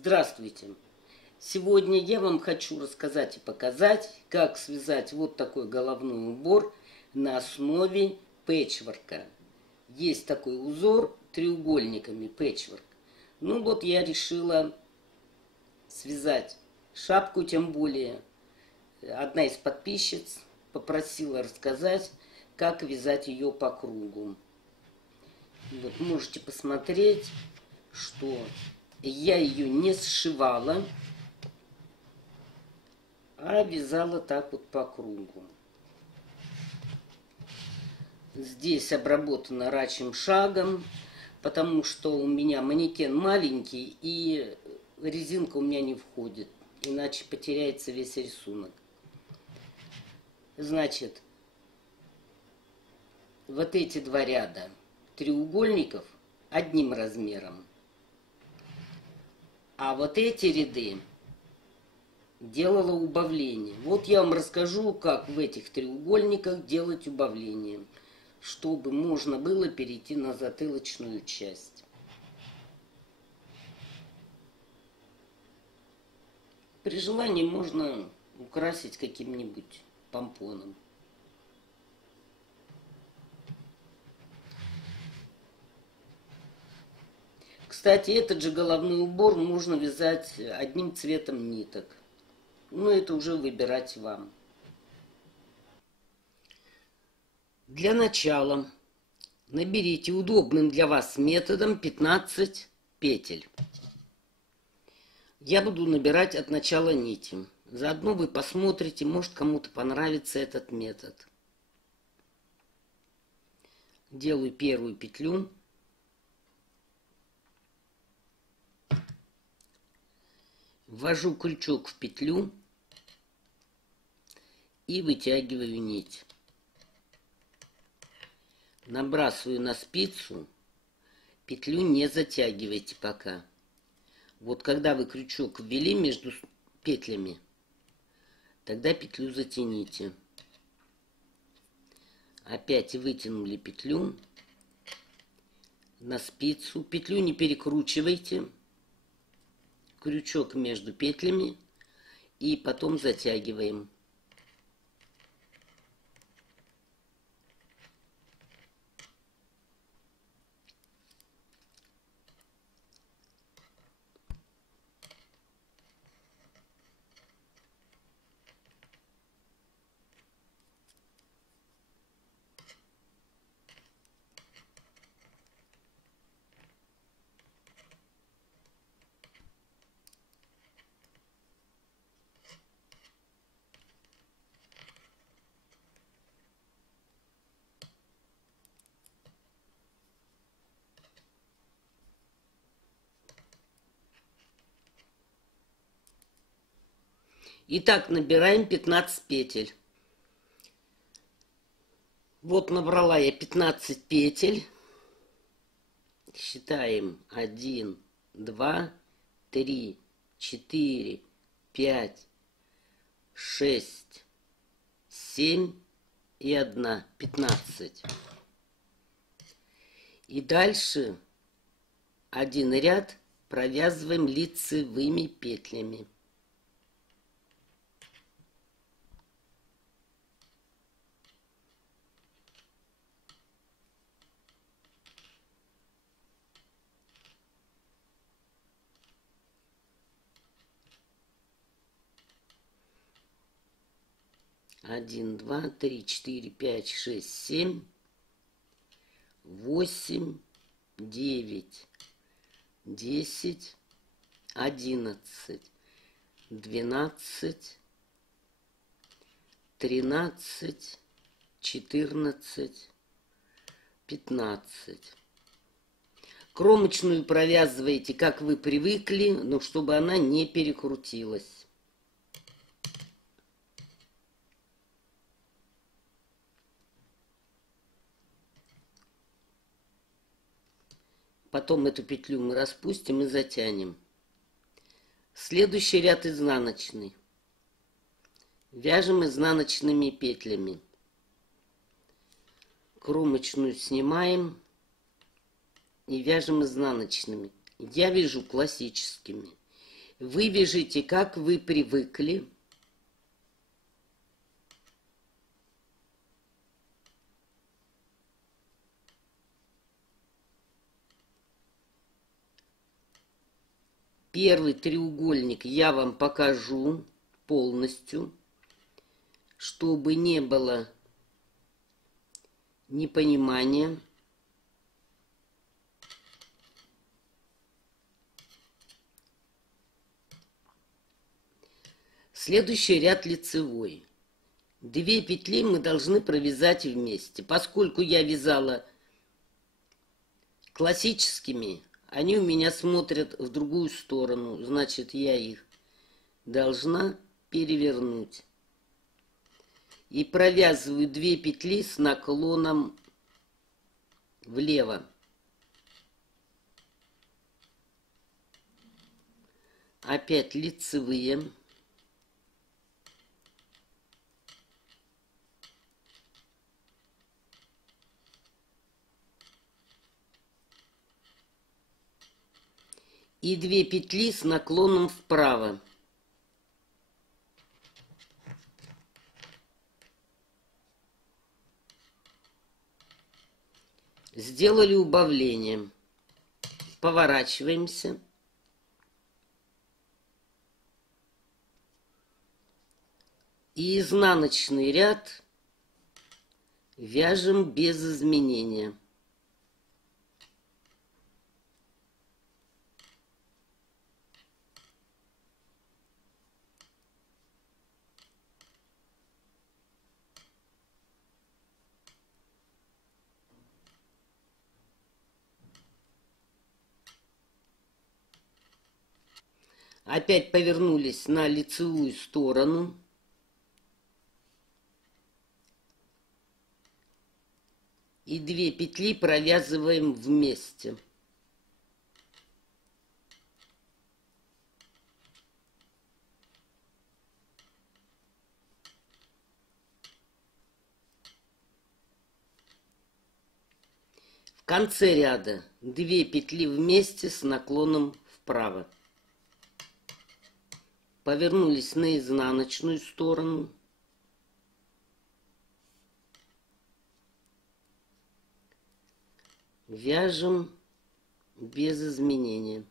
Здравствуйте! Сегодня я вам хочу рассказать и показать, как связать вот такой головной убор на основе пэтчворка. Есть такой узор треугольниками пэтчворк. Ну вот я решила связать шапку, тем более одна из подписчиц попросила рассказать, как вязать ее по кругу. Вот можете посмотреть, что я ее не сшивала, а вязала так вот по кругу. Здесь обработано рачьим шагом, потому что у меня манекен маленький и резинка у меня не входит, иначе потеряется весь рисунок. Значит, вот эти два ряда треугольников одним размером, а вот эти ряды делала убавление. Вот я вам расскажу, как в этих треугольниках делать убавление, чтобы можно было перейти на затылочную часть. При желании можно украсить каким-нибудь помпоном. Кстати, этот же головной убор можно вязать одним цветом ниток. Но это уже выбирать вам. Для начала наберите удобным для вас методом 15 петель. Я буду набирать от начала нити. Заодно вы посмотрите, может кому-то понравится этот метод. Делаю первую петлю. Ввожу крючок в петлю и вытягиваю нить. Набрасываю на спицу, петлю не затягивайте пока. Вот когда вы крючок ввели между петлями, тогда петлю затяните. Опять вытянули петлю на спицу, петлю не перекручивайте. Крючок между петлями и потом затягиваем. Итак, набираем 15 петель. Вот набрала я 15 петель. Считаем 1, 2, 3, 4, 5, 6, 7 и 1, 15. И дальше один ряд провязываем лицевыми петлями. Один, два, три, четыре, пять, шесть, семь, 8, 9, 10, 11, 12, 13, 14, 15. Кромочную провязываете, как вы привыкли, но чтобы она не перекрутилась. Потом эту петлю мы распустим и затянем. Следующий ряд изнаночный. Вяжем изнаночными петлями. Кромочную снимаем и вяжем изнаночными. Я вяжу классическими. Вы вяжите, как вы привыкли. Первый треугольник я вам покажу полностью, чтобы не было непонимания. Следующий ряд лицевой. 2 петли мы должны провязать вместе. Поскольку я вязала классическими, они у меня смотрят в другую сторону. Значит, я их должна перевернуть. И провязываю 2 петли с наклоном влево. Опять лицевые. И 2 петли с наклоном вправо. Сделали убавление. Поворачиваемся. И изнаночный ряд вяжем без изменения. Опять повернулись на лицевую сторону. И 2 петли провязываем вместе. В конце ряда 2 петли вместе с наклоном вправо. Повернулись на изнаночную сторону. Вяжем без изменения.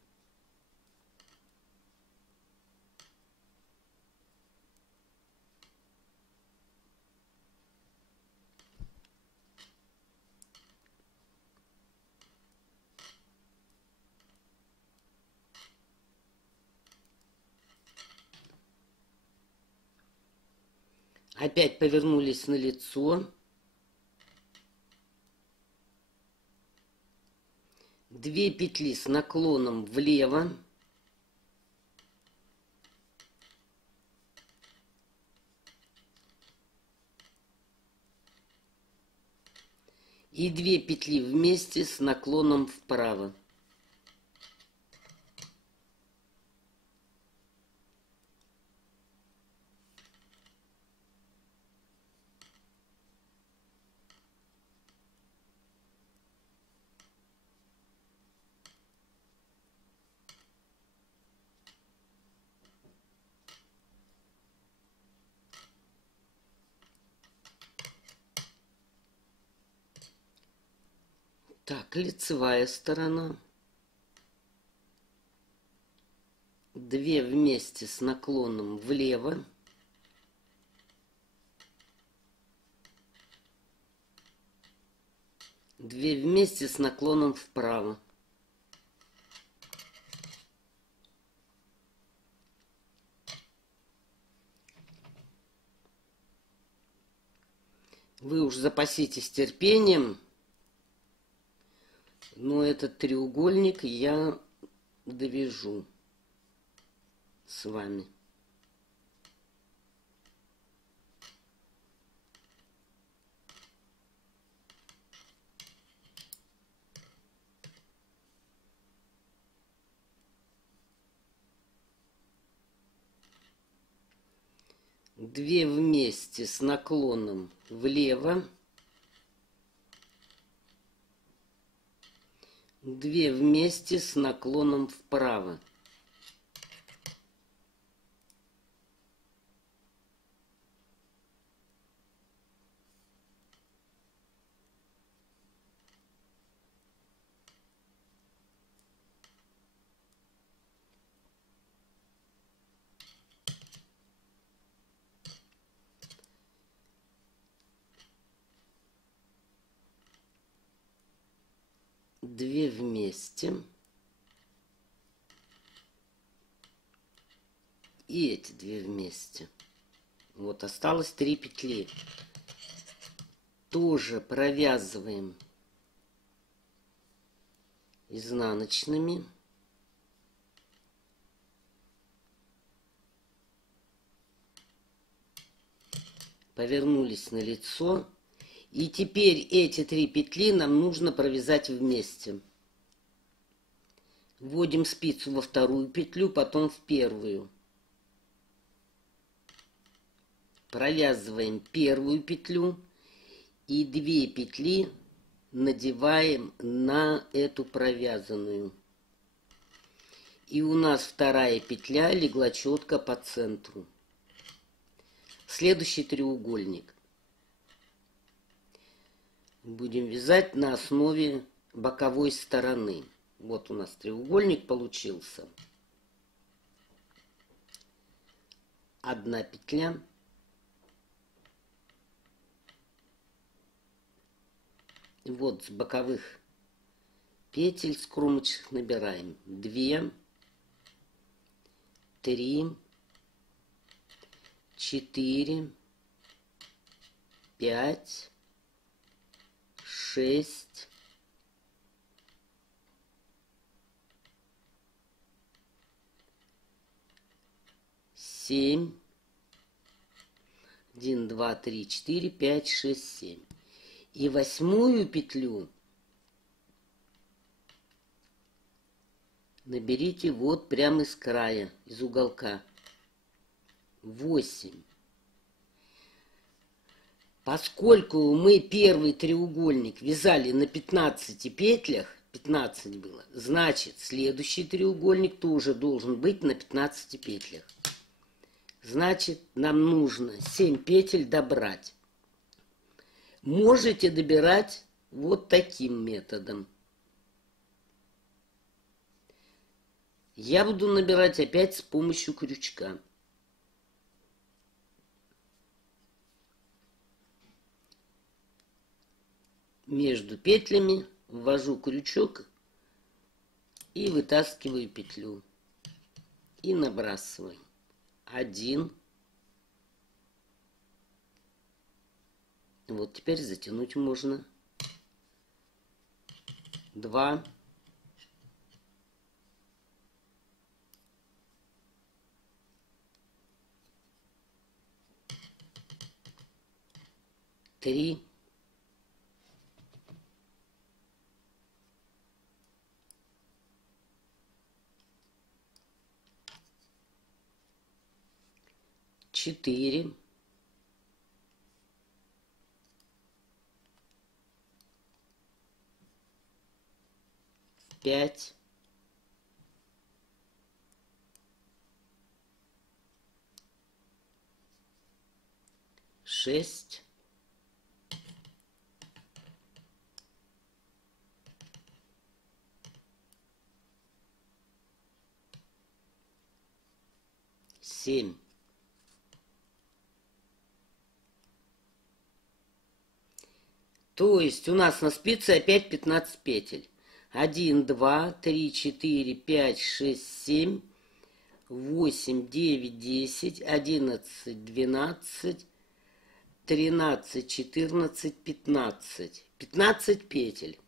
Опять повернулись на лицо. 2 петли с наклоном влево. И 2 петли вместе с наклоном вправо. Так, лицевая сторона. 2 вместе с наклоном влево. Две вместе с наклоном вправо. Вы уж запаситесь терпением, но этот треугольник я довяжу с вами. Две вместе с наклоном влево, 2 вместе с наклоном вправо. 2 вместе. И эти 2 вместе. Вот осталось 3 петли. Тоже провязываем изнаночными. Повернулись на лицо. И теперь эти 3 петли нам нужно провязать вместе. Вводим спицу во вторую петлю, потом в первую. Провязываем первую петлю и 2 петли надеваем на эту провязанную. И у нас вторая петля легла четко по центру. Следующий треугольник будем вязать на основе боковой стороны. Вот у нас треугольник получился. 1 петля. И вот с боковых петель, с кромочек набираем 2, 3, 4, 5, 6, 7, 1, 2, 3, 4, 5, 6, 7. И 8 петлю наберите вот прямо из края, из уголка. 8. Поскольку мы первый треугольник вязали на 15 петлях, 15 было, значит следующий треугольник тоже должен быть на 15 петлях. Значит, нам нужно 7 петель добрать. Можете добирать вот таким методом. Я буду набирать опять с помощью крючка. Между петлями ввожу крючок и вытаскиваю петлю. И набрасываю. 1. Вот теперь затянуть можно. 2. 3. 4. 5. 6. 7. То есть у нас на спице опять 15 петель. 1, 2, 3, 4, 5, 6, 7, 8, 9, 10, 11, 12, 13, 14, 15. 15 петель.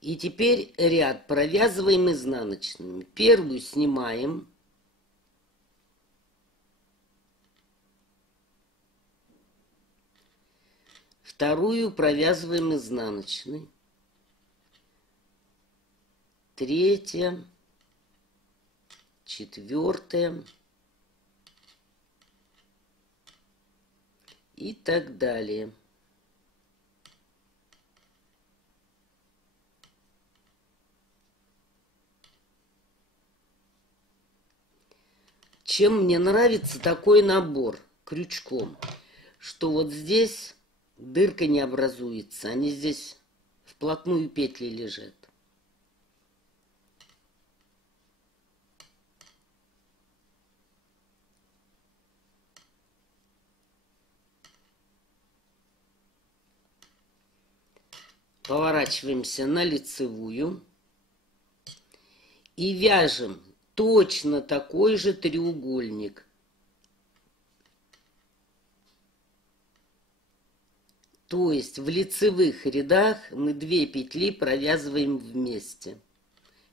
И теперь ряд провязываем изнаночными. Первую снимаем. Вторую провязываем изнаночной. Третья. Четвертая. И так далее. Чем мне нравится такой набор крючком, что вот здесь дырка не образуется, они здесь вплотную петли лежат. Поворачиваемся на лицевую и вяжем точно такой же треугольник. То есть в лицевых рядах мы 2 петли провязываем вместе.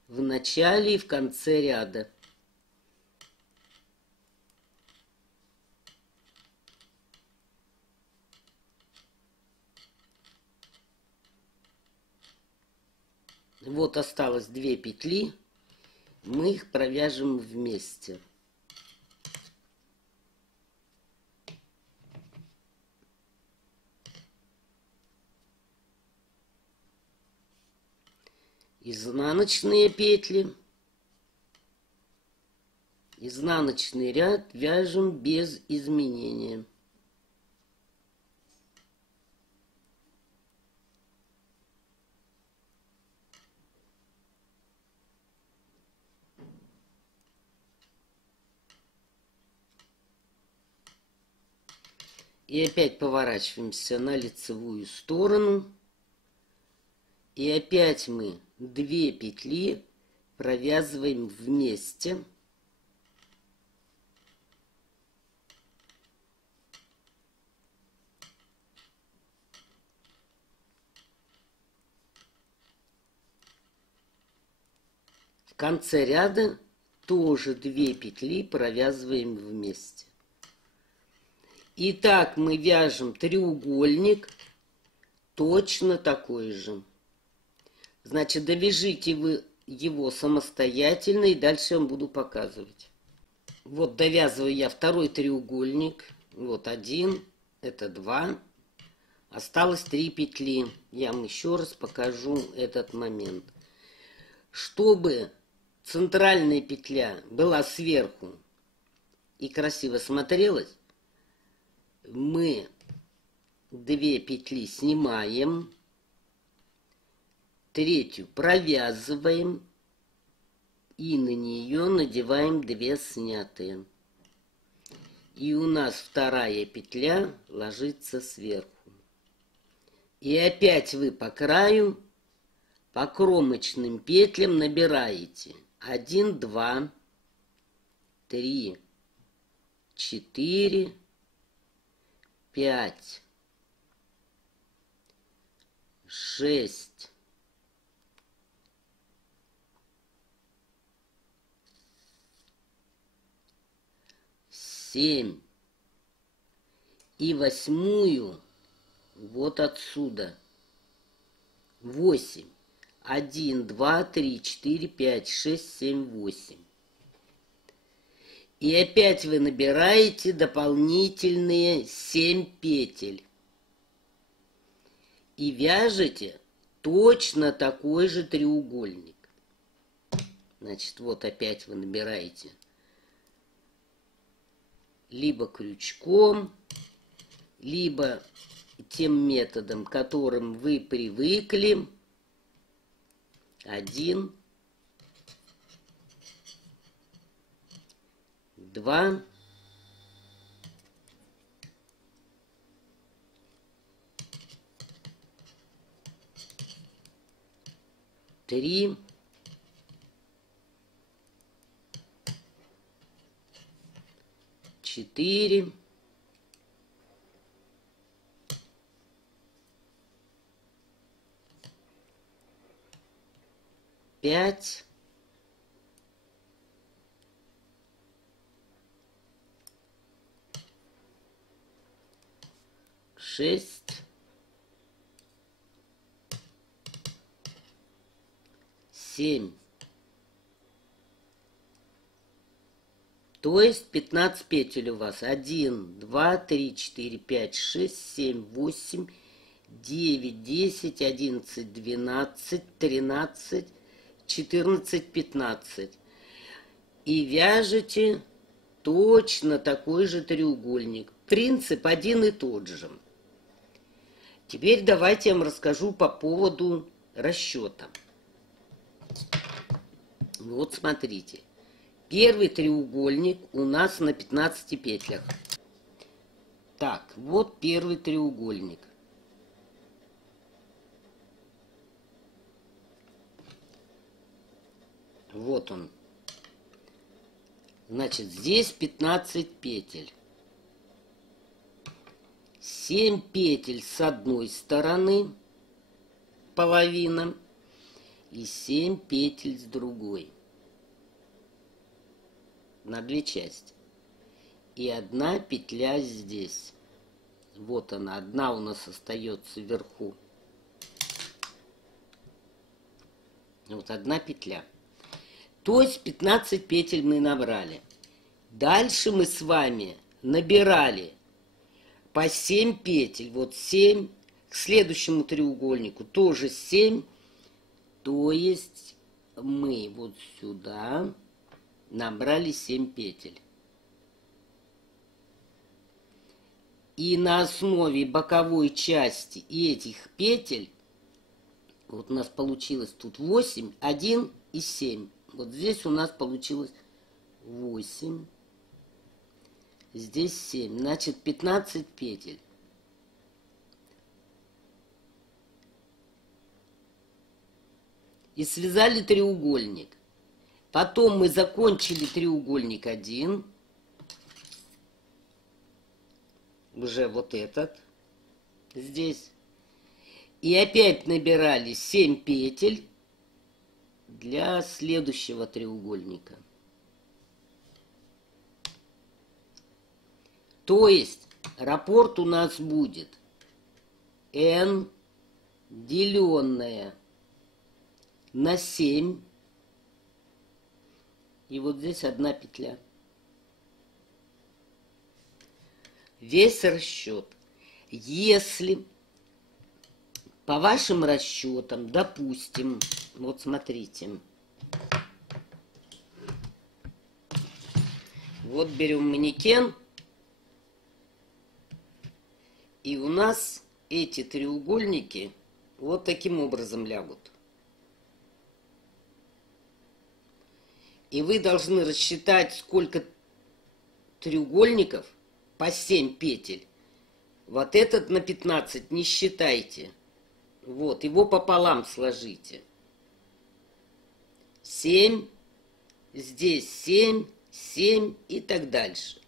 В начале и в конце ряда. Вот осталось 2 петли. Мы их провяжем вместе. Изнаночные петли. Изнаночный ряд вяжем без изменения. И опять поворачиваемся на лицевую сторону. И опять мы 2 петли провязываем вместе. В конце ряда тоже 2 петли провязываем вместе. Итак, мы вяжем треугольник точно такой же. Значит, довяжите вы его самостоятельно, и дальше я вам буду показывать. Вот довязываю я второй треугольник. Вот 1, это 2. Осталось 3 петли. Я вам еще раз покажу этот момент. Чтобы центральная петля была сверху и красиво смотрелась, мы 2 петли снимаем, 3 провязываем и на нее надеваем 2 снятые. И у нас вторая петля ложится сверху. И опять вы по краю, по кромочным петлям набираете 1, 2, 3, 4, 5, 6, 7 и 8 вот отсюда 8. 1, 2, 3, 4, 5, 6, 7, 8. И опять вы набираете дополнительные 7 петель. И вяжете точно такой же треугольник. Значит, вот опять вы набираете либо крючком, либо тем методом, которым вы привыкли. 1, 2, 3, 4, 5, 6, 7. То есть 15 петель у вас. 1, 2, 3, 4, 5, 6, 7, 8, 9, 10, 11, 12, 13, 14, 15. И вяжете точно такой же треугольник. Принцип один и тот же. Теперь давайте я вам расскажу по поводу расчета. Вот смотрите. Первый треугольник у нас на 15 петлях. Так, вот первый треугольник. Вот он. Значит, здесь 15 петель. 7 петель с одной стороны, половина, и 7 петель с другой. На две части. И одна петля здесь. Вот она, одна у нас остается вверху. Вот одна петля. То есть 15 петель мы набрали. Дальше мы с вами набирали по 7 петель. Вот 7. К следующему треугольнику тоже 7. То есть мы вот сюда набрали 7 петель. И на основе боковой части и этих петель, вот у нас получилось тут 8, 1 и 7. Вот здесь у нас получилось 8. Здесь 7. Значит, 15 петель. И связали треугольник. Потом мы закончили треугольник 1. Уже вот этот здесь. И опять набирали 7 петель для следующего треугольника. То есть раппорт у нас будет n деленное на 7. И вот здесь одна петля. Весь расчет. Если по вашим расчетам, допустим, вот смотрите, вот берем манекен, и у нас эти треугольники вот таким образом лягут. И вы должны рассчитать, сколько треугольников по 7 петель. Вот этот на 15 не считайте. Вот, его пополам сложите. 7, здесь 7, 7 и так дальше.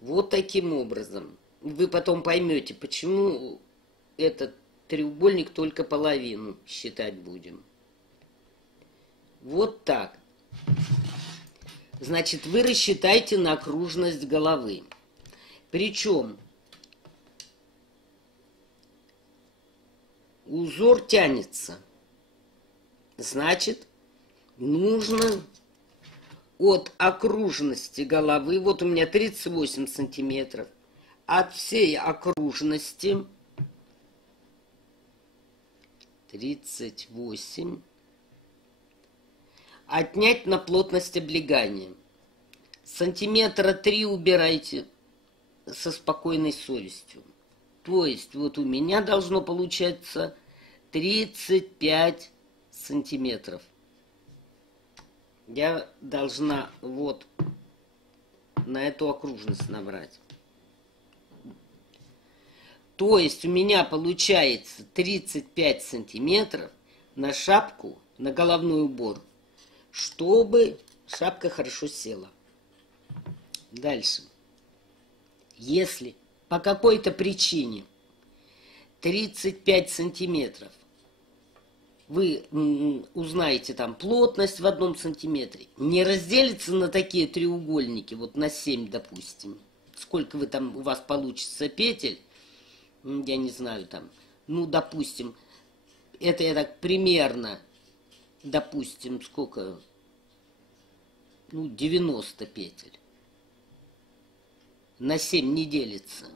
Вот таким образом. Вы потом поймете, почему этот треугольник только половину считать будем. Вот так. Значит, вы рассчитайте на окружность головы. Причем узор тянется. Значит, нужно от окружности головы, вот у меня 38 сантиметров, от всей окружности 38 отнять на плотность облегания. Сантиметра 3 убирайте со спокойной совестью. То есть вот у меня должно получаться 35 сантиметров. Я должна вот на эту окружность набрать. То есть у меня получается 35 сантиметров на шапку, на головной убор, чтобы шапка хорошо села. Дальше. Если по какой-то причине 35 сантиметров вы узнаете там плотность в 1 сантиметре, не разделится на такие треугольники, вот на 7, допустим. Сколько вы там, у вас получится петель, я не знаю там, ну, допустим, это я так примерно, допустим, сколько, ну, 90 петель. На 7 не делится.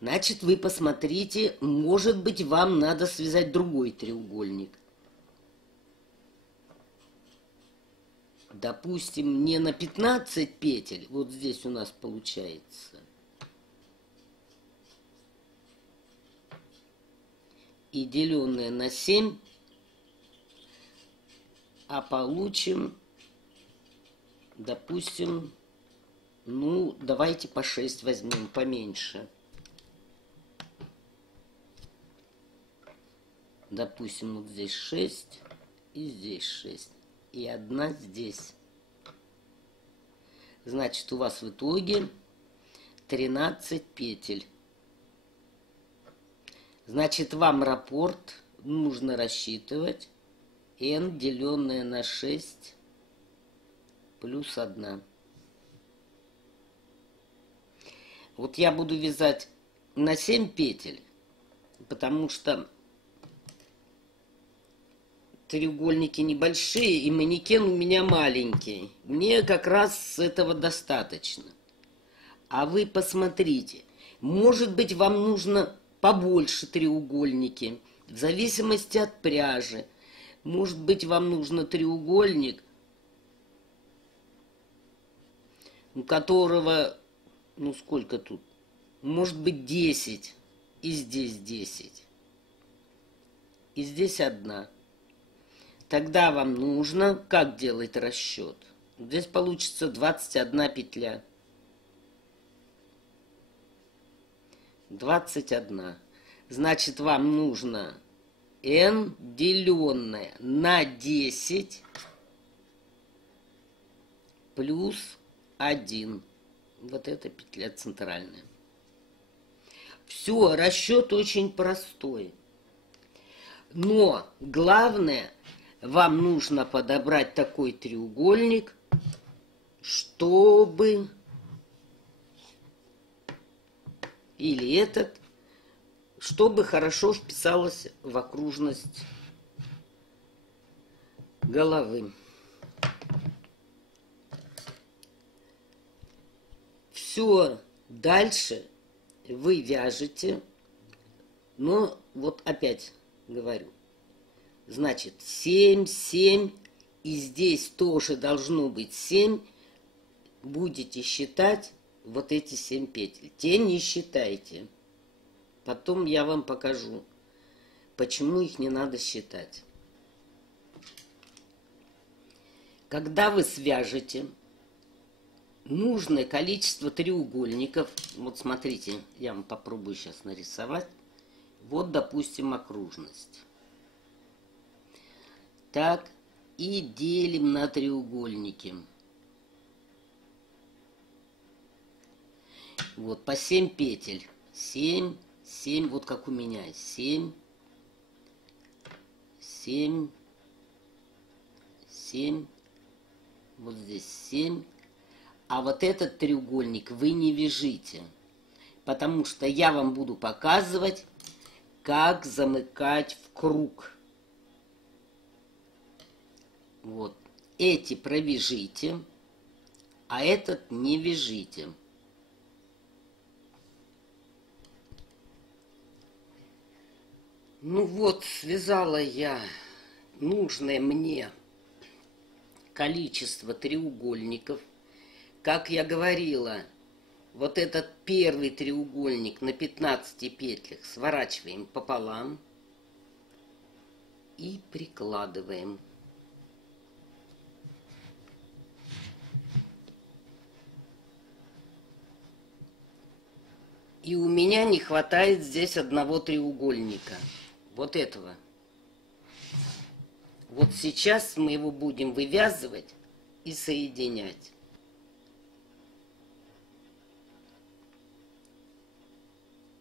Значит, вы посмотрите, может быть, вам надо связать другой треугольник. Допустим, не на 15 петель, вот здесь у нас получается, и деленное на 7, а получим, допустим, ну, давайте по 6 возьмем, поменьше. Допустим, вот здесь 6 и здесь 6. и одна здесь. Значит, у вас в итоге 13 петель. Значит, вам раппорт нужно рассчитывать n, деленное на 6, плюс 1. Вот я буду вязать на 7 петель, потому что треугольники небольшие, и манекен у меня маленький. Мне как раз этого достаточно. А вы посмотрите, может быть, вам нужно побольше треугольники, в зависимости от пряжи. Может быть, вам нужно треугольник, у которого, ну сколько тут, может быть 10, и здесь 10, и здесь одна. Тогда вам нужно, как делать расчет? Здесь получится 21 петля. 21. Значит, вам нужно n, деленное на 10, плюс 1. Вот эта петля центральная. Все, расчет очень простой. Но главное, вам нужно подобрать такой треугольник, чтобы, или этот, чтобы хорошо вписалось в окружность головы. Все, дальше вы вяжете, но вот опять говорю, значит 7, 7, и здесь тоже должно быть 7, будете считать вот эти 7 петель. Те не считайте. Потом я вам покажу, почему их не надо считать. Когда вы свяжете нужное количество треугольников, вот смотрите, я вам попробую сейчас нарисовать. Вот, допустим, окружность. Так, и делим на треугольники. Вот, по 7 петель. 7, 7, вот как у меня. 7, 7, 7, вот здесь 7. А вот этот треугольник вы не вяжите, потому что я вам буду показывать, как замыкать в круг. Вот, эти провяжите, а этот не вяжите. Ну вот, связала я нужное мне количество треугольников. Как я говорила, вот этот первый треугольник на 15 петлях сворачиваем пополам и прикладываем. И у меня не хватает здесь одного треугольника. Вот этого. Вот сейчас мы его будем вывязывать и соединять.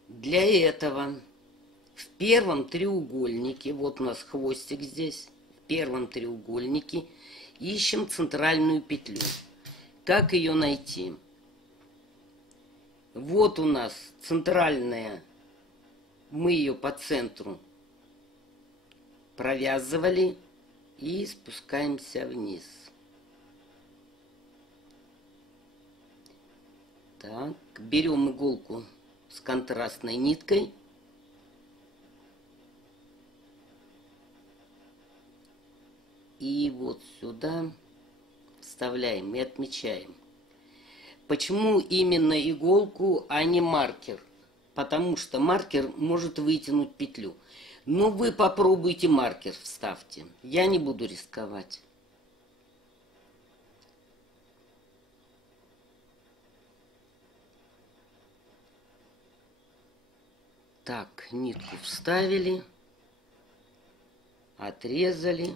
Для этого в первом треугольнике, вот у нас хвостик здесь, в первом треугольнике ищем центральную петлю. Как ее найти? Вот у нас центральная, мы ее по центру провязывали и спускаемся вниз. Так, берем иголку с контрастной ниткой. И вот сюда вставляем и отмечаем. Почему именно иголку, а не маркер? Потому что маркер может вытянуть петлю. Но вы попробуйте маркер вставьте. Я не буду рисковать. Так, нитку вставили, отрезали.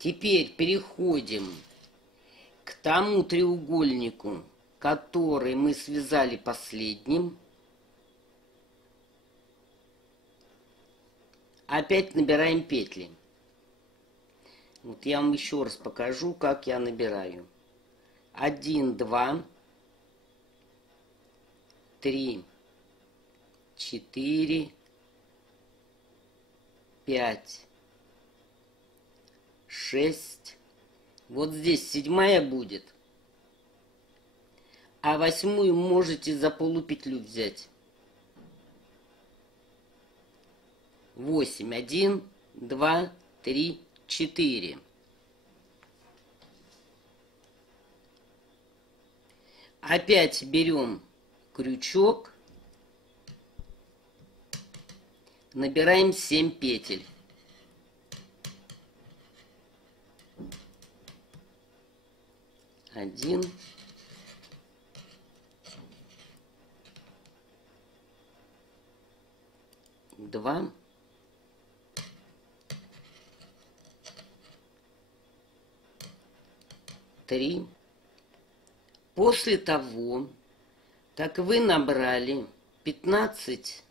Теперь переходим к тому треугольнику, который мы связали последним. Опять набираем петли. Вот я вам еще раз покажу, как я набираю. 1, 2, 3, 4, 5, 6. Вот здесь 7-я будет. А 8-ю можете за полупетлю взять. 8. 1, 2, 3, 4. Опять берем крючок. Набираем 7 петель. Один. Два. Три. После того, как вы набрали 15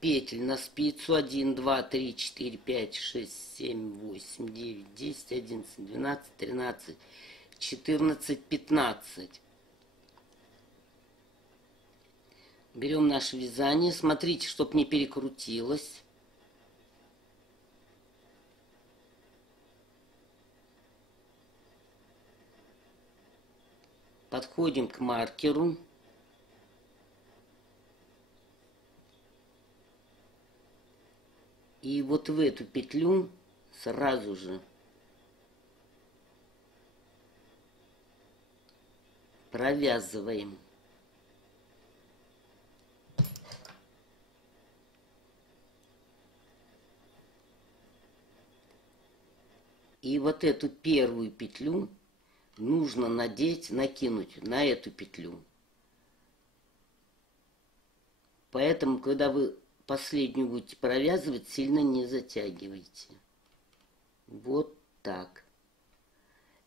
петель на спицу 1, 2, 3, 4, 5, 6, 7, 8, 9, 10, 11, 12, 13, 14, 15. Берем наше вязание. Смотрите, чтобы не перекрутилось. Подходим к маркеру. И вот в эту петлю сразу же провязываем. И вот эту первую петлю нужно накинуть на эту петлю. Поэтому, когда вы последнюю будете провязывать, сильно не затягивайте. Вот так.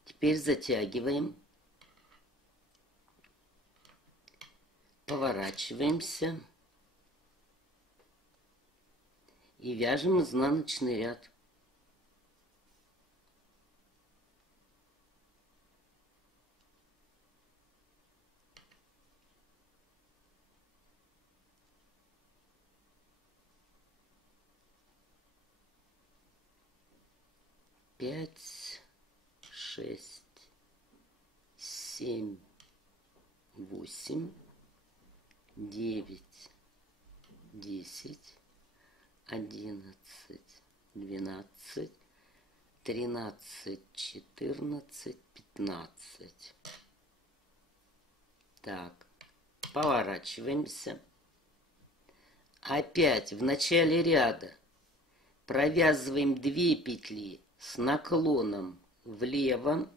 Теперь затягиваем. Поворачиваемся. И вяжем изнаночный ряд. Пять, 6, 7, 8, 9, 10, 11, 12, 13, 14, 15. Так, поворачиваемся. Опять в начале ряда провязываем 2 петли с наклоном влево.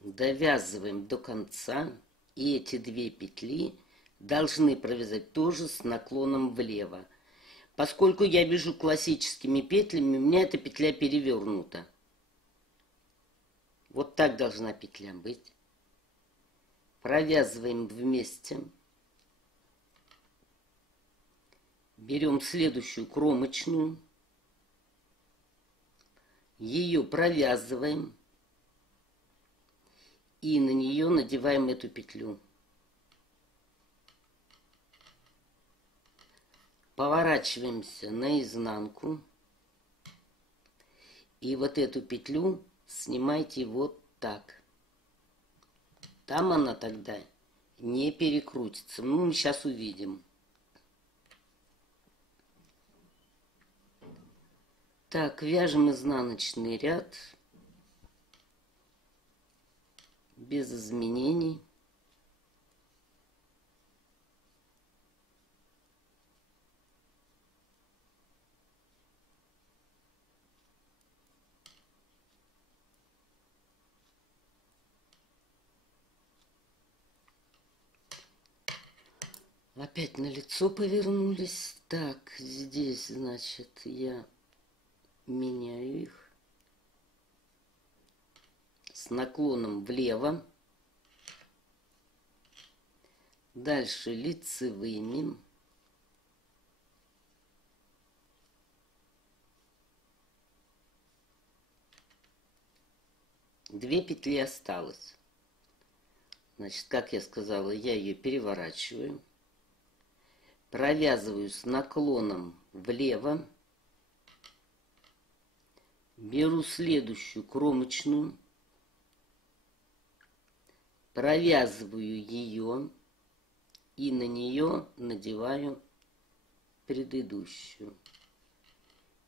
Довязываем до конца. И эти 2 петли должны провязать тоже с наклоном влево. Поскольку я вяжу классическими петлями, у меня эта петля перевернута. Вот так должна петля быть. Провязываем вместе. Берем следующую кромочную. Ее провязываем. И на нее надеваем эту петлю. Поворачиваемся наизнанку. И вот эту петлю снимайте вот так. Там она тогда не перекрутится. Ну, мы сейчас увидим. Так, вяжем изнаночный ряд. Без изменений. Опять на лицо повернулись. Так, здесь, значит, я меняю их с наклоном влево. Дальше лицевыми. Две петли осталось. Значит, как я сказала, я ее переворачиваю. Провязываю с наклоном влево. Беру следующую кромочную. Провязываю ее. И на нее надеваю предыдущую.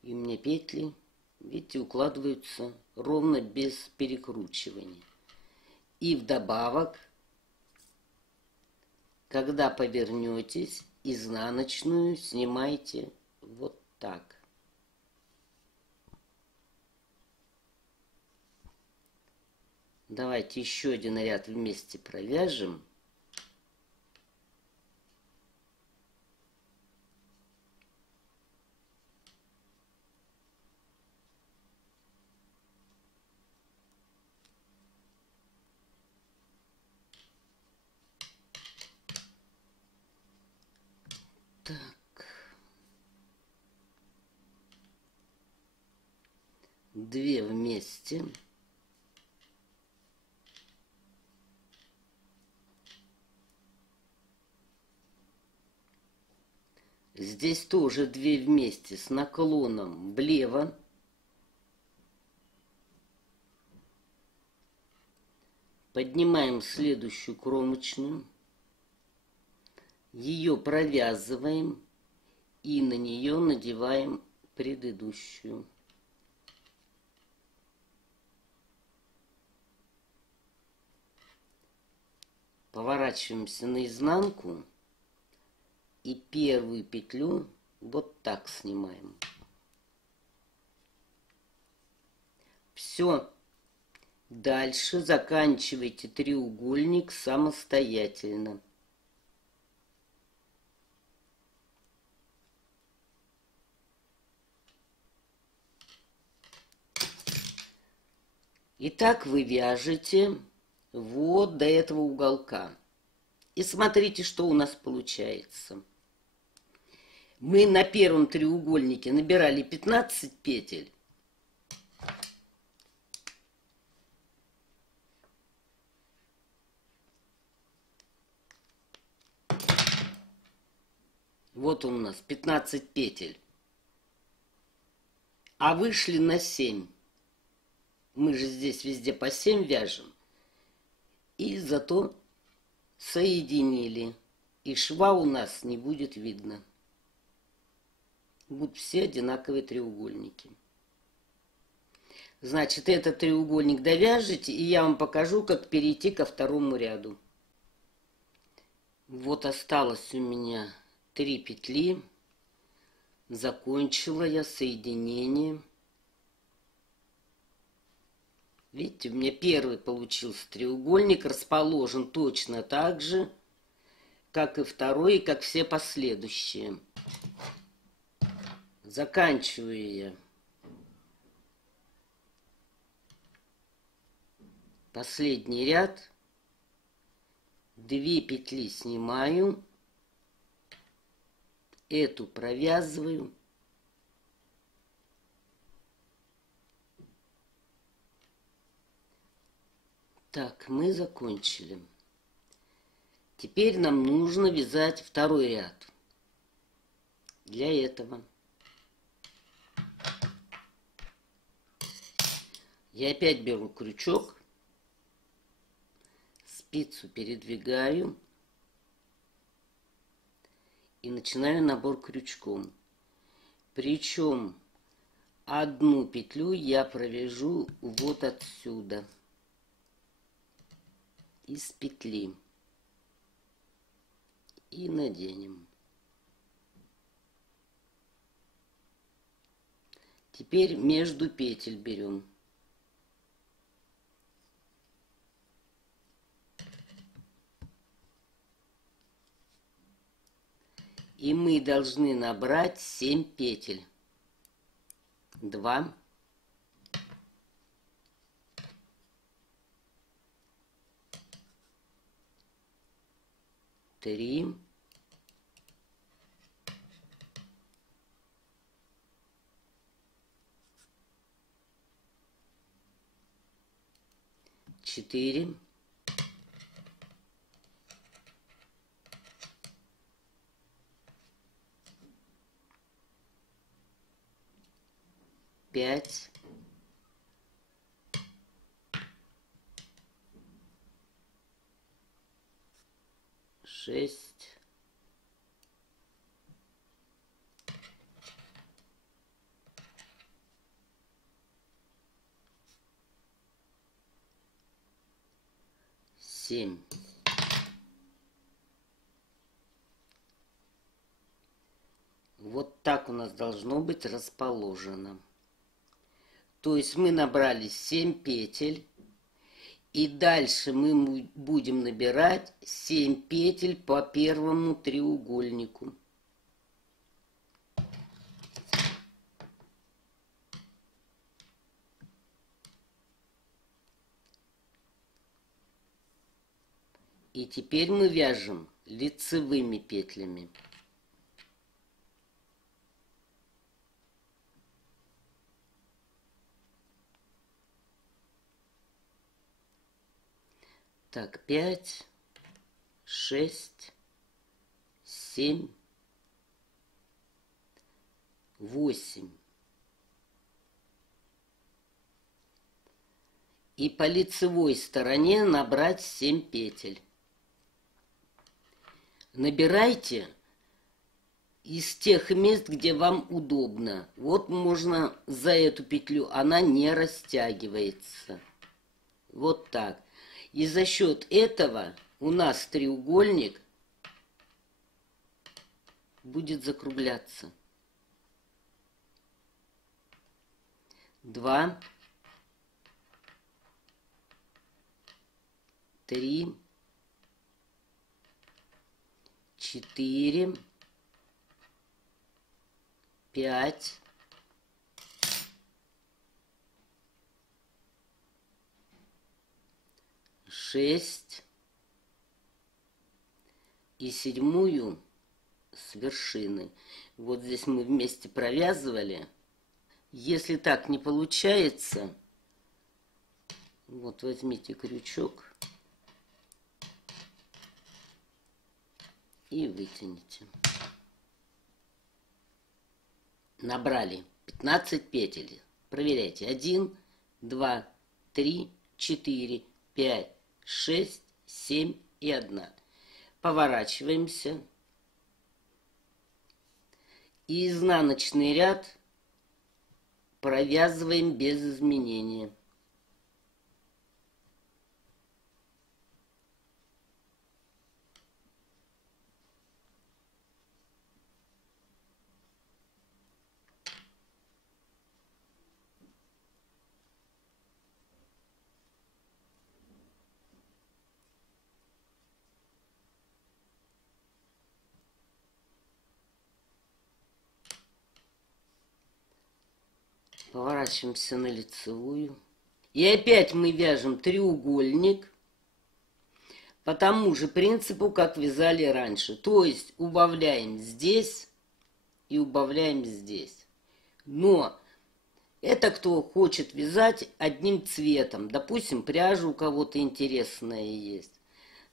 И у меня петли, видите, укладываются ровно без перекручивания. И вдобавок, когда повернетесь, изнаночную снимайте вот так. Давайте еще один ряд вместе провяжем. Так. Две вместе. Здесь тоже две вместе с наклоном влево. Поднимаем следующую кромочную. Ее провязываем и на нее надеваем предыдущую. Поворачиваемся наизнанку и первую петлю вот так снимаем. Все. Дальше заканчивайте треугольник самостоятельно. Итак, вы вяжете вот до этого уголка. И смотрите, что у нас получается. Мы на первом треугольнике набирали 15 петель. Вот у нас 15 петель. А вышли на 7. Мы же здесь везде по 7 вяжем. И зато соединили. И шва у нас не будет видно. Будут все одинаковые треугольники. Значит, этот треугольник довяжете, и я вам покажу, как перейти ко второму ряду. Вот осталось у меня 3 петли. Закончила я соединение. Видите, у меня первый получился треугольник, расположен точно так же, как и второй, и как все последующие. Заканчиваю я последний ряд. 2 петли снимаю. Эту провязываю. Так, мы закончили. Теперь нам нужно вязать второй ряд. Для этого я опять беру крючок, спицу передвигаю и начинаю набор крючком. Причем одну петлю я провяжу вот отсюда, из петли, и наденем. Теперь между петель берем. И мы должны набрать 7 петель. 2, 3, 4, 5, 6, 7. Вот так у нас должно быть расположено. То есть мы набрали 7 петель. И дальше мы будем набирать 7 петель по первому треугольнику. И теперь мы вяжем лицевыми петлями. Так, 5, 6, 7, 8. И по лицевой стороне набрать 7 петель. Набирайте из тех мест, где вам удобно. Вот можно за эту петлю, она не растягивается. Вот так. И за счет этого у нас треугольник будет закругляться. 2, 3, 4, 5, 6 и 7 с вершины. Вот здесь мы вместе провязывали. Если так не получается, вот возьмите крючок и вытяните. Набрали 15 петель. Проверяйте. 1, 2, 3, 4, 5, 6, 7 и 1. Поворачиваемся. И изнаночный ряд провязываем без изменения. Поворачиваемся на лицевую. И опять мы вяжем треугольник по тому же принципу, как вязали раньше. То есть убавляем здесь и убавляем здесь. Но это кто хочет вязать одним цветом. Допустим, пряжа у кого-то интересная есть.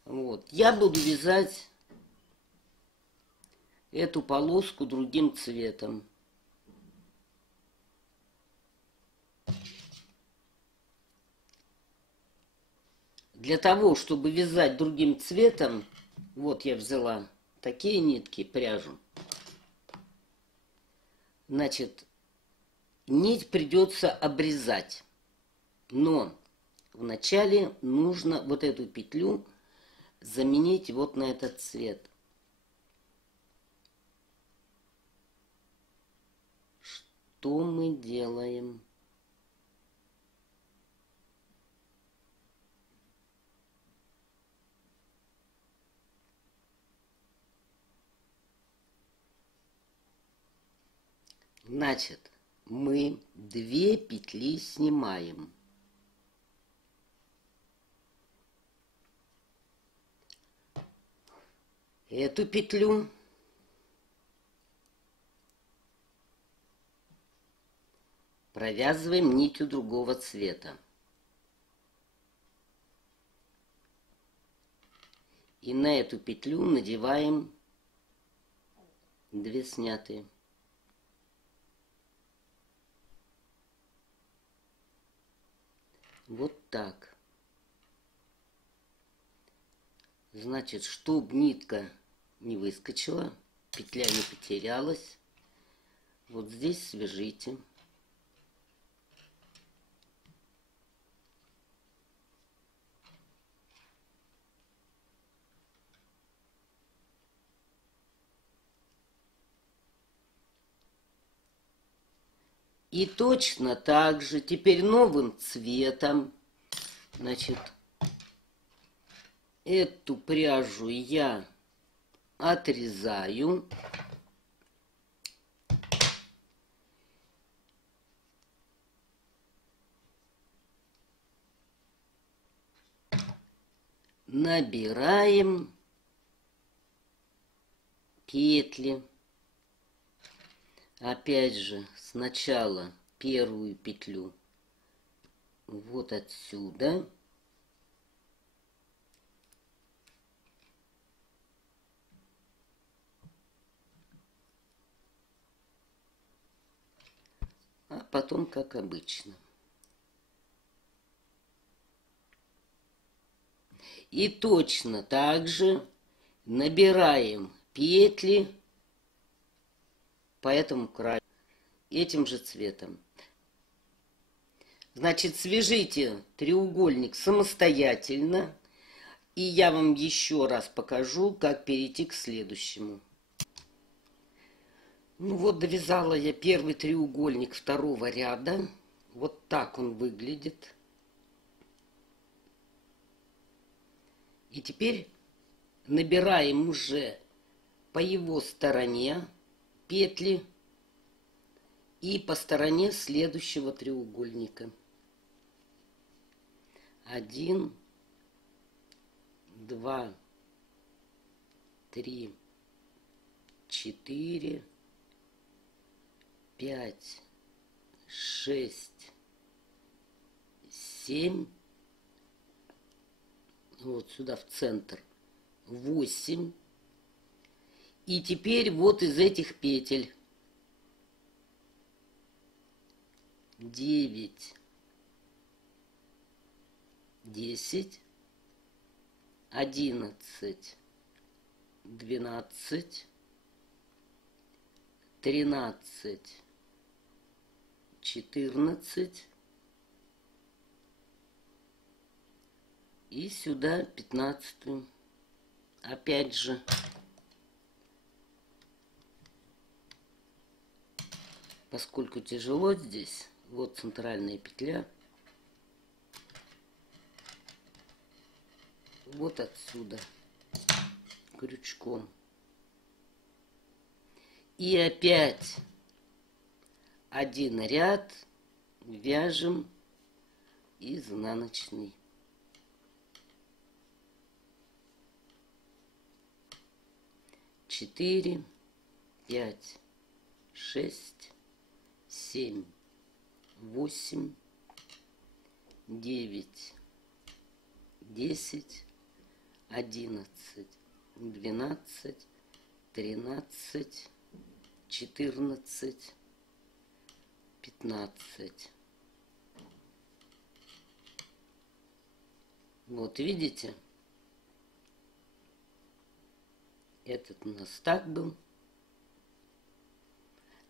Вот. Я буду вязать эту полоску другим цветом. Для того, чтобы вязать другим цветом, вот я взяла такие нитки, пряжу. Значит, нить придется обрезать. Но вначале нужно вот эту петлю заменить вот на этот цвет. Что мы делаем? Значит, мы 2 петли снимаем. Эту петлю провязываем нитью другого цвета. И на эту петлю надеваем 2 снятые. Вот так. Значит, чтобы нитка не выскочила, петля не потерялась, вот здесь свяжите. И точно так же, теперь новым цветом, значит, эту пряжу я отрезаю. Набираем петли. Опять же, сначала первую петлю вот отсюда. А потом, как обычно. И точно так же набираем петли по этому краю этим же цветом. Значит, свяжите треугольник самостоятельно, и я вам еще раз покажу, как перейти к следующему. Ну вот, довязала я первый треугольник второго ряда. Вот так он выглядит. И теперь набираем уже по его стороне петли и по стороне следующего треугольника. 1, 2, 3, 4, 5, 6, 7, вот сюда в центр, 8. И теперь вот из этих петель 9, 10, 11, 12, 13, 14 и сюда 15. Опять же поскольку тяжело здесь, вот центральная петля, вот отсюда крючком. И опять один ряд вяжем изнаночный. Четыре, 5, 6, 7, 8, 9, 10, 11, 12, 13, 14, 15. Вот видите? Этот у нас так был.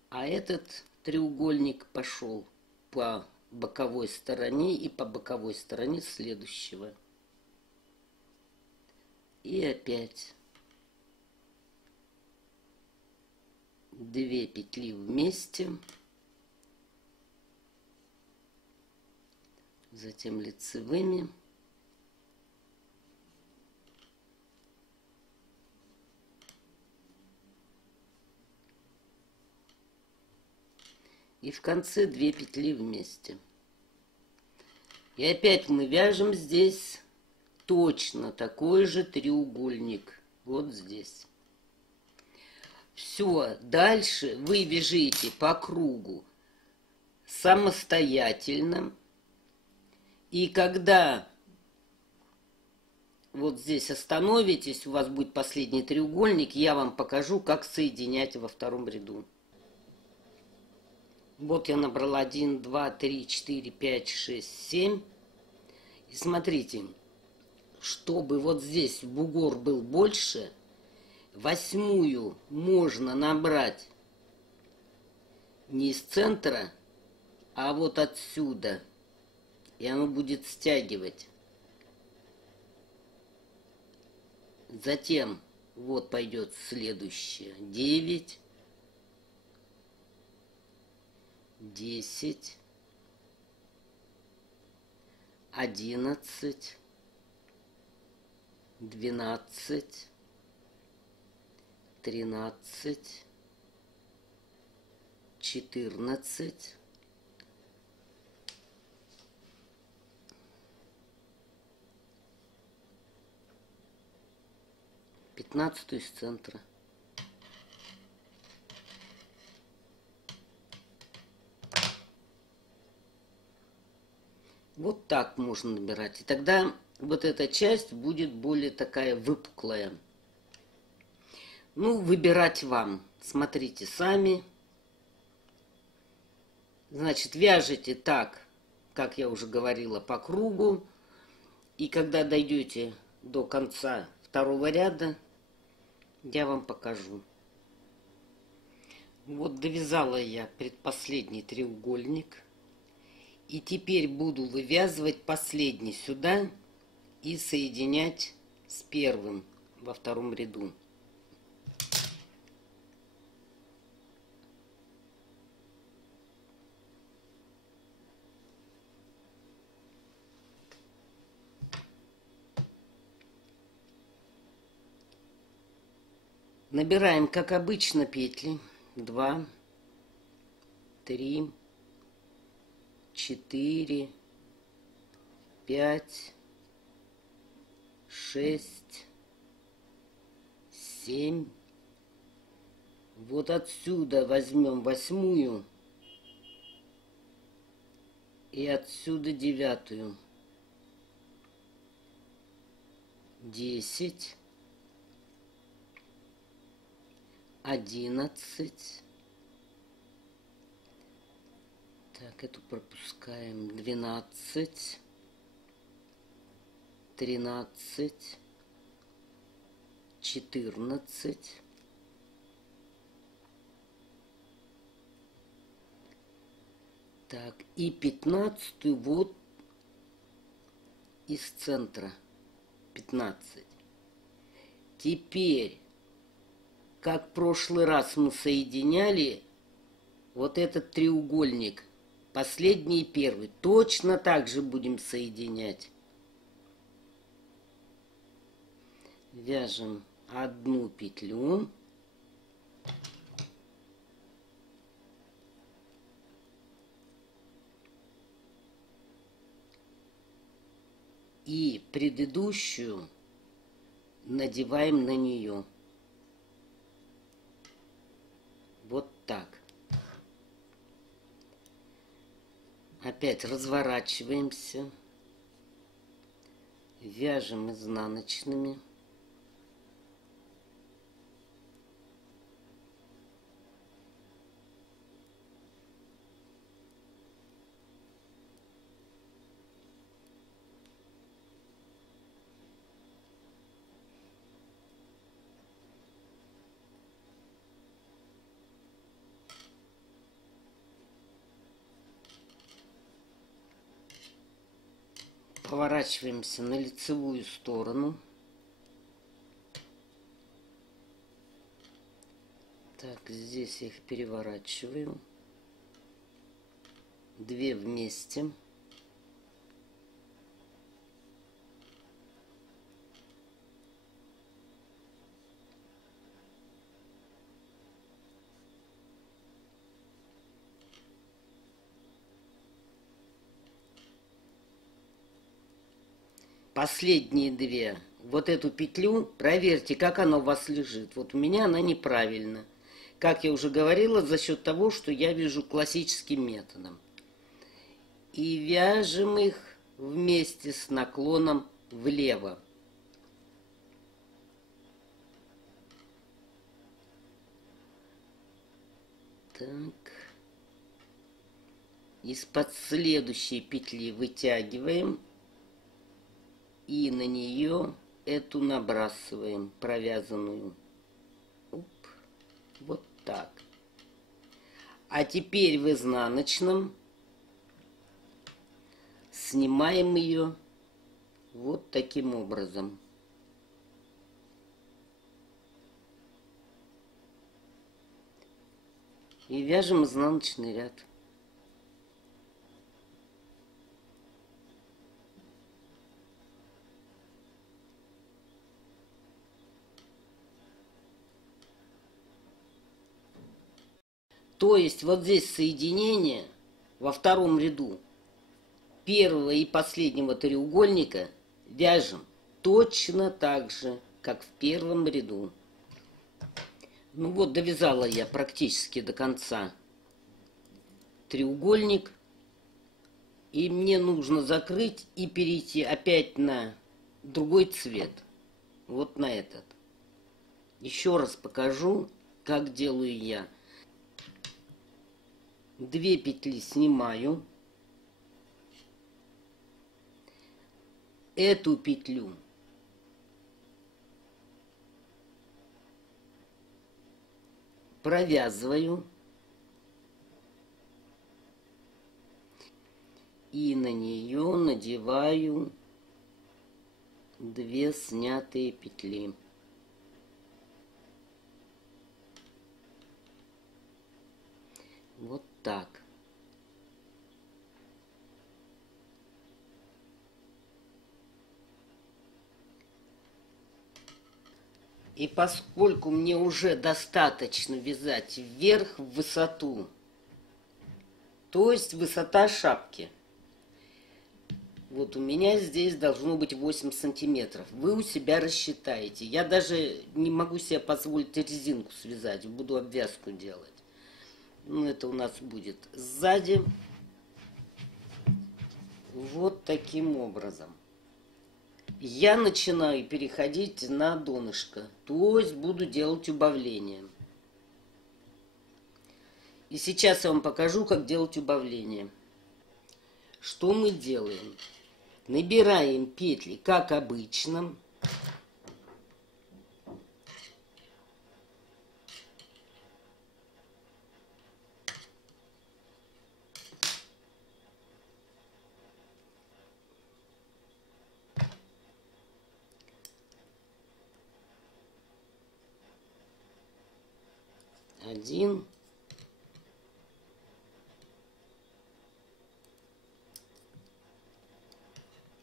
А этот треугольник пошел по боковой стороне и по боковой стороне следующего. И опять 2 петли вместе, затем лицевыми, и в конце 2 петли вместе. И опять мы вяжем здесь точно такой же треугольник. Вот здесь. Все, дальше вы вяжите по кругу самостоятельно. И когда вот здесь остановитесь, у вас будет последний треугольник, я вам покажу, как соединять во втором ряду. Вот я набрала 1, 2, 3, 4, 5, 6, 7. И смотрите, чтобы вот здесь бугор был больше, 8 можно набрать не из центра, а вот отсюда. И оно будет стягивать. Затем вот пойдет следующее. 9, 10, 11, 12, 13, 14, 15 из центра. Вот так можно набирать. И тогда вот эта часть будет более такая выпуклая. Ну, выбирать вам. Смотрите сами. Значит, вяжите так, как я уже говорила, по кругу. И когда дойдете до конца второго ряда, я вам покажу. Вот довязала я предпоследний треугольник. И теперь буду вывязывать последний сюда и соединять с первым во втором ряду. Набираем, как обычно, петли. 2, 3, 4, 5, 6, 7. Вот отсюда возьмем 8 и отсюда 9. 10, 11. Так, эту пропускаем. 12, 13, 14, так, и 15 вот из центра. 15. Теперь, как в прошлый раз мы соединяли вот этот треугольник, последний и первый, точно так же будем соединять. Вяжем 1 петлю. И предыдущую надеваем на нее. Вот так. Опять разворачиваемся. Вяжем изнаночными. Поворачиваемся на лицевую сторону. Так, здесь я их переворачиваю. 2 вместе. последние две, вот эту петлю, проверьте, как она у вас лежит. Вот у меня она неправильно. Как я уже говорила, за счет того, что я вяжу классическим методом. И вяжем их вместе с наклоном влево. Так. Из-под следующей петли вытягиваем и на нее эту набрасываем, провязанную. Оп. Вот так. А теперь в изнаночном снимаем ее вот таким образом. И вяжем изнаночный ряд. То есть вот здесь соединение во втором ряду первого и последнего треугольника вяжем точно так же, как в первом ряду. Ну вот, довязала я практически до конца треугольник. И мне нужно закрыть и перейти опять на другой цвет. Вот на этот. Еще раз покажу, как делаю я. 2 петли снимаю. Эту петлю провязываю. И на нее надеваю 2 снятые петли. Вот так. И поскольку мне уже достаточно вязать вверх в высоту, то есть высота шапки, вот у меня здесь должно быть 8 сантиметров. Вы у себя рассчитаете. Я даже не могу себе позволить резинку связать, буду обвязку делать. Ну, это у нас будет сзади. Вот таким образом. Я начинаю переходить на донышко. То есть буду делать убавление. И сейчас я вам покажу, как делать убавление. Что мы делаем? Набираем петли, как обычно. Один.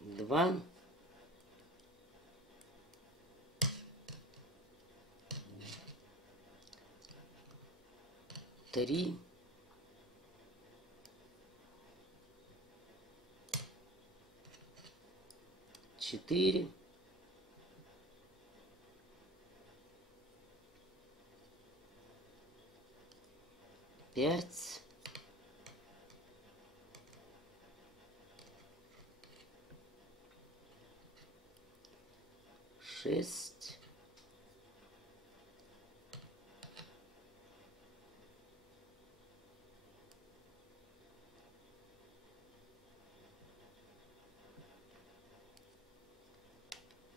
Два. Три. Четыре. 5. 6.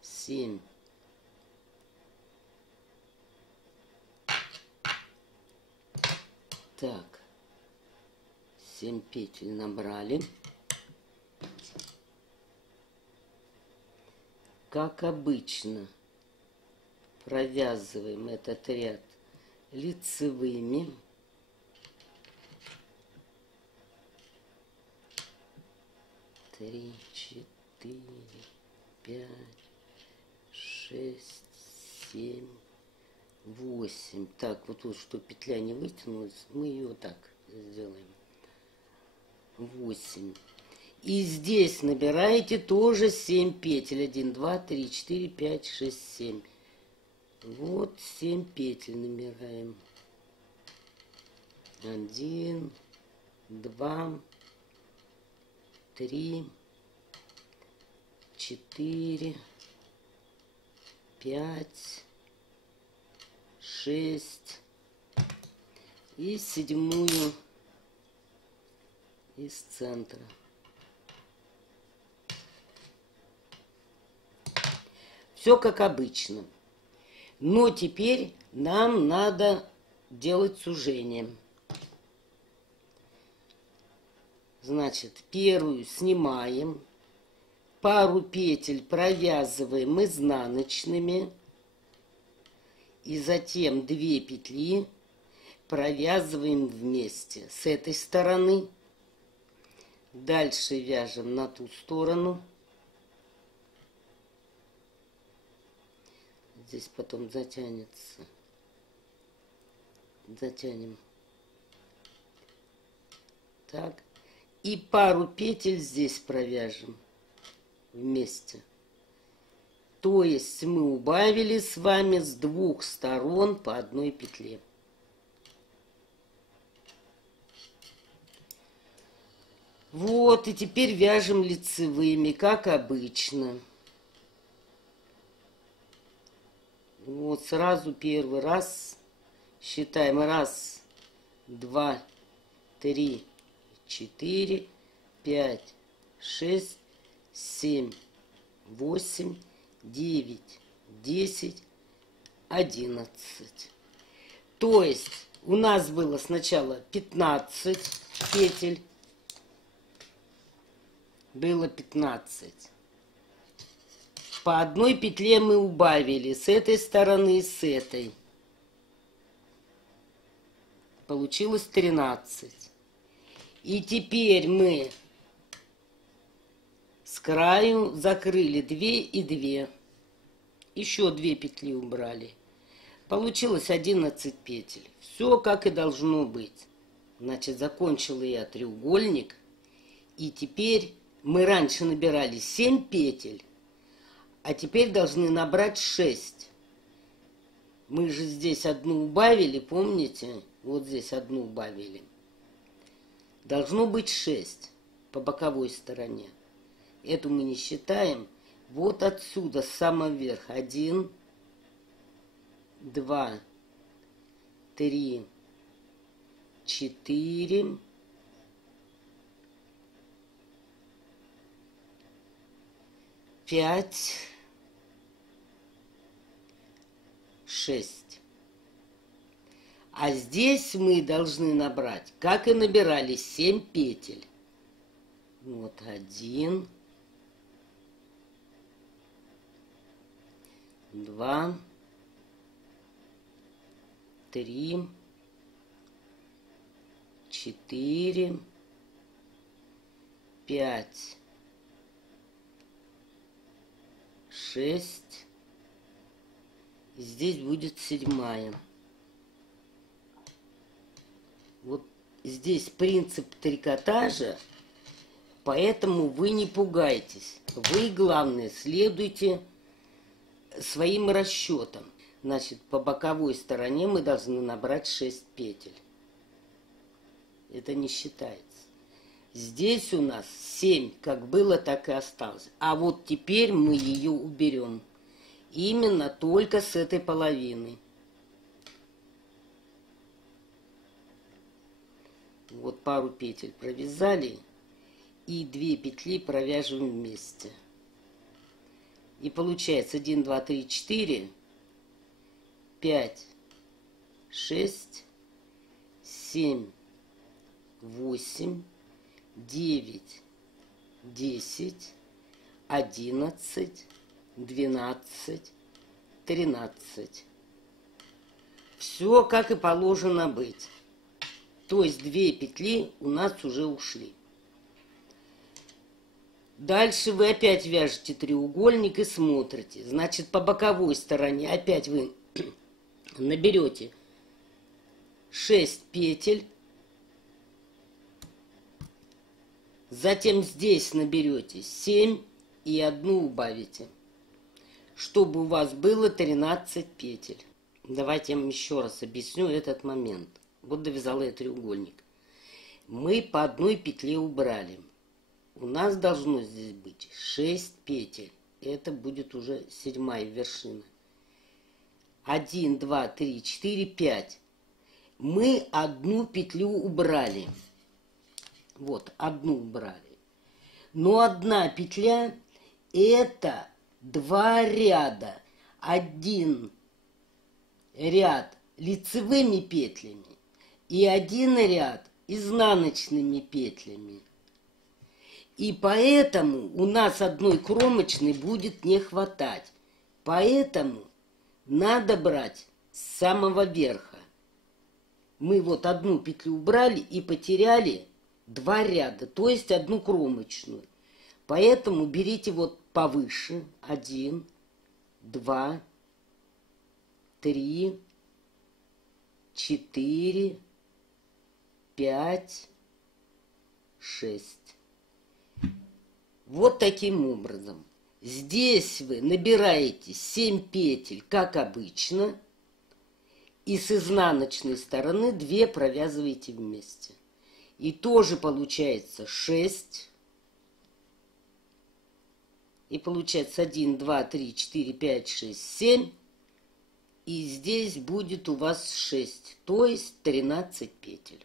7. Так, 7 петель набрали. Как обычно, провязываем этот ряд лицевыми. Три, 4, 5, 6, 7, 8. Так, вот тут, что петля не вытянулась, мы ее так сделаем. 8. И здесь набираете тоже 7 петель. 1, 2, 3, 4, 5, 6, 7. Вот 7 петель набираем. 1, 2, 3, 4, 5, 6. И седьмую из центра. Все как обычно. Но теперь нам надо делать сужение. Значит, первую снимаем, пару петель провязываем изнаночными, и затем 2 петли провязываем вместе с этой стороны. Дальше вяжем на ту сторону. Здесь потом затянется. Затянем. Так. И пару петель здесь провяжем вместе. То есть мы убавили с вами с 2 сторон по 1 петле. Вот, и теперь вяжем лицевыми, как обычно. Вот сразу первый раз считаем. 1, 2, 3, 4, 5, 6, 7, 8, 9, 10, 11. То есть у нас было сначала 15 петель. Было 15. По 1 петле мы убавили с этой стороны и с этой. Получилось 13. И теперь мы с краю закрыли 2 и 2. Еще 2 петли убрали. Получилось 11 петель. Все как и должно быть. Значит, закончила я треугольник. И теперь мы раньше набирали 7 петель, а теперь должны набрать 6. Мы же здесь 1 убавили, помните? Вот здесь 1 убавили. Должно быть 6 по боковой стороне. Эту мы не считаем. Вот отсюда, с самого верха. 1, 2, 3, 4, 5, 6. А здесь мы должны набрать, как и набирали, 7 петель. Вот 1, 2, 3, 4, 5, 6. И здесь будет 7. Вот здесь принцип трикотажа, поэтому вы не пугайтесь. Вы, главное, следуйте своим расчетам. Значит, по боковой стороне мы должны набрать 6 петель. Это не считается. Здесь у нас 7, как было, так и осталось. А вот теперь мы ее уберем. Именно только с этой половины. Вот пару петель провязали. И 2 петли провяжем вместе. И получается 1, 2, 3, 4, 5, 6, 7, 8, 9, 10, 11, 12, 13. Все как и положено быть. То есть 2 петли у нас уже ушли. Дальше вы опять вяжете треугольник и смотрите. Значит, по боковой стороне опять вы наберете 6 петель, Затем здесь наберете 7 и одну убавите, чтобы у вас было 13 петель. Давайте я вам еще раз объясню этот момент. Вот довязала я треугольник. Мы по одной петле убрали. У нас должно здесь быть 6 петель. Это будет уже 7-я вершина. 1, 2, 3, 4, 5. Мы одну петлю убрали. Вот, одну убрали. Но одна петля – это 2 ряда. Один ряд лицевыми петлями и один ряд изнаночными петлями. И поэтому у нас одной кромочной будет не хватать. Поэтому надо брать с самого верха. Мы вот одну петлю убрали и потеряли 2 ряда, то есть одну кромочную. Поэтому берите вот повыше. 1, 2, 3, 4, 5, 6. Вот таким образом. Здесь вы набираете 7 петель, как обычно, и с изнаночной стороны 2 провязываете вместе. И тоже получается 6. И получается 1, 2, 3, 4, 5, 6, 7. И здесь будет у вас 6, то есть 13 петель.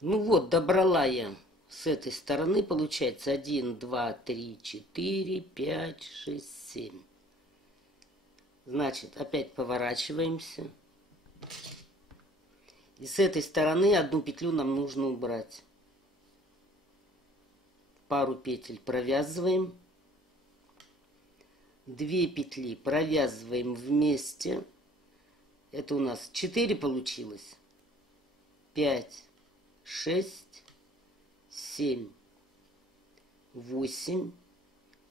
Ну вот, добрала я с этой стороны, получается 1, 2, 3, 4, 5, 6, 7. Значит, опять поворачиваемся. И с этой стороны одну петлю нам нужно убрать. Пару петель провязываем. 2 петли провязываем вместе. Это у нас 4 получилось. 5, 6, 7, 8,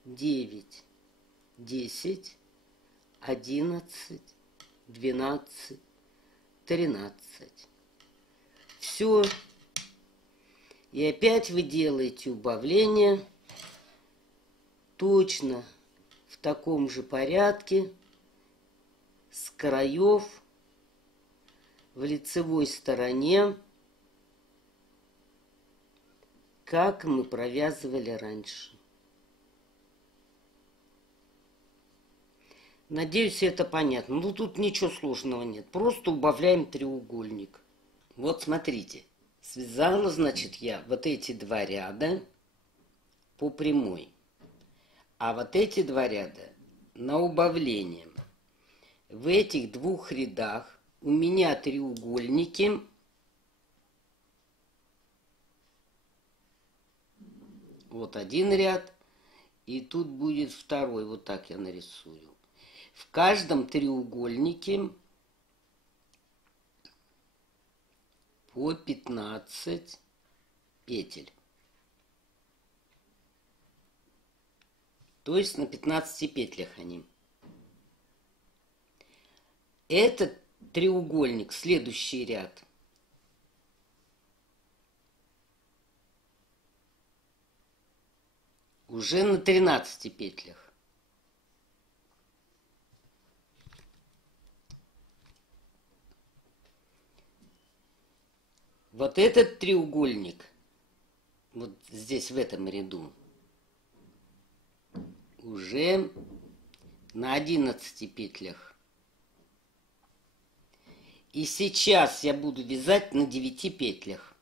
9, 10, 11, 12, 13. Все. И опять вы делаете убавление точно в таком же порядке с краев в лицевой стороне, как мы провязывали раньше. Надеюсь, это понятно. Ну, тут ничего сложного нет. Просто убавляем треугольник. Вот смотрите. Связала, значит, я вот эти 2 ряда по прямой. А вот эти 2 ряда на убавление. В этих 2 рядах у меня треугольники. Вот один ряд. И тут будет второй. Вот так я нарисую. В каждом треугольнике по 15 петель. То есть на 15 петлях они. Этот треугольник, следующий ряд, уже на 13 петлях. Вот этот треугольник, вот здесь в этом ряду, уже на 11 петлях. И сейчас я буду вязать на 9 петлях.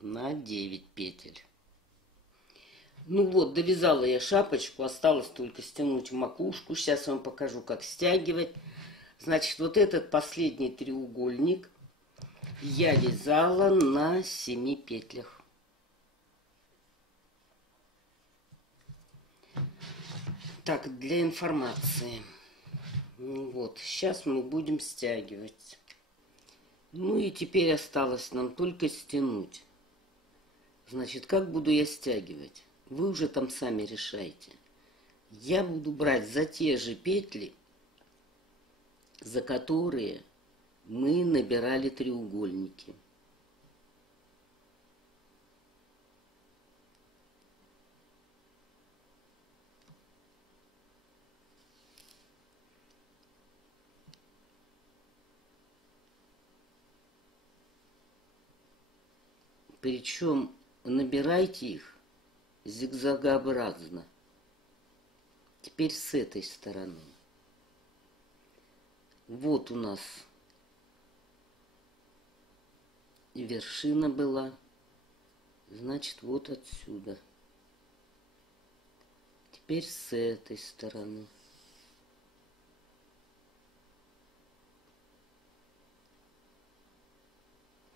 На 9 петель. Ну вот, довязала я шапочку, осталось только стянуть макушку. Сейчас вам покажу, как стягивать. Значит, вот этот последний треугольник я вязала на 7 петлях. Так, для информации. Ну вот, сейчас мы будем стягивать. Ну и теперь осталось нам только стянуть. Значит, как буду я стягивать? Вы уже там сами решайте. Я буду брать за те же петли, за которые мы набирали треугольники. Причем набирайте их зигзагообразно. Теперь с этой стороны. Вот у нас вершина была. Значит, вот отсюда. Теперь с этой стороны.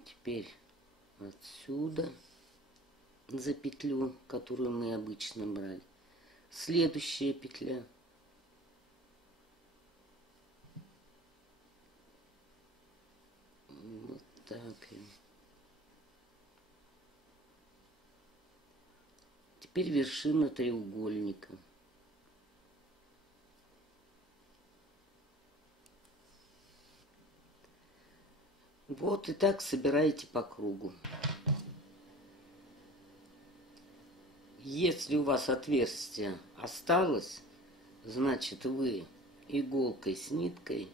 Теперь отсюда за петлю, которую мы обычно брали. Следующая петля. Вот так. Теперь вершина треугольника. Вот и так собираете по кругу. Если у вас отверстие осталось, значит вы иголкой с ниткой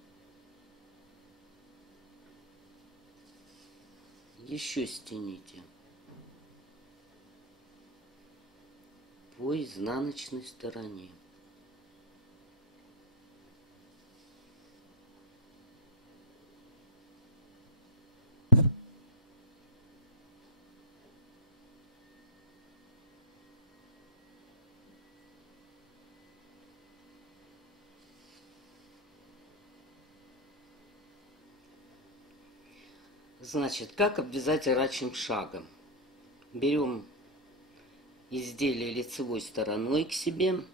еще стяните по изнаночной стороне. Значит, как обвязать рачьим шагом? Берем изделие лицевой стороной к себе.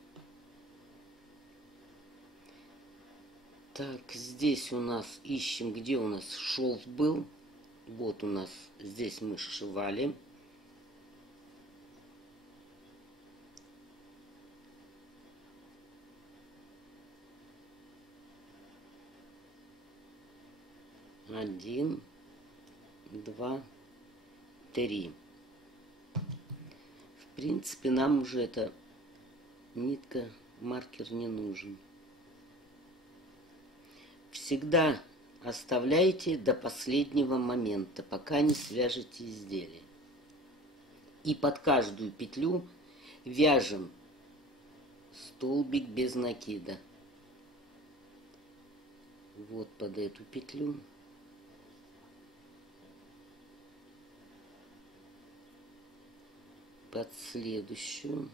Так, здесь у нас ищем, где у нас шов был. Вот у нас здесь мы сшивали. Один, два, три. В принципе, нам уже эта нитка, маркер не нужен. Всегда оставляйте до последнего момента, пока не свяжете изделие. И под каждую петлю вяжем столбик без накида. Вот под эту петлю. Под следующую.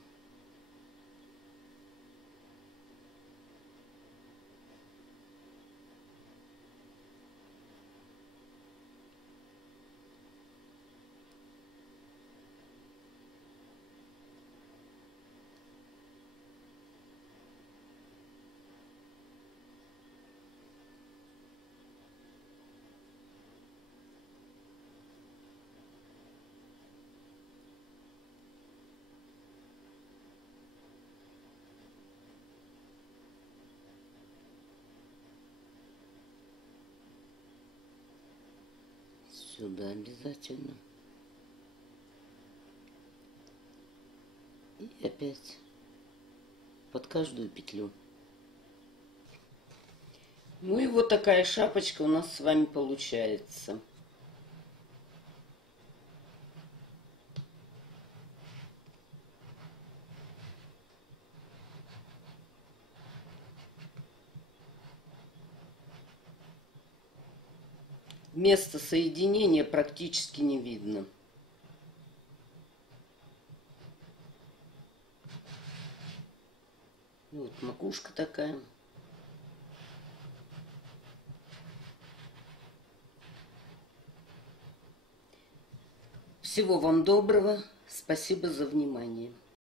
Сюда обязательно. И опять под каждую петлю. Ну и вот такая шапочка у нас с вами получается. Место соединения практически не видно. Вот макушка такая. Всего вам доброго. Спасибо за внимание.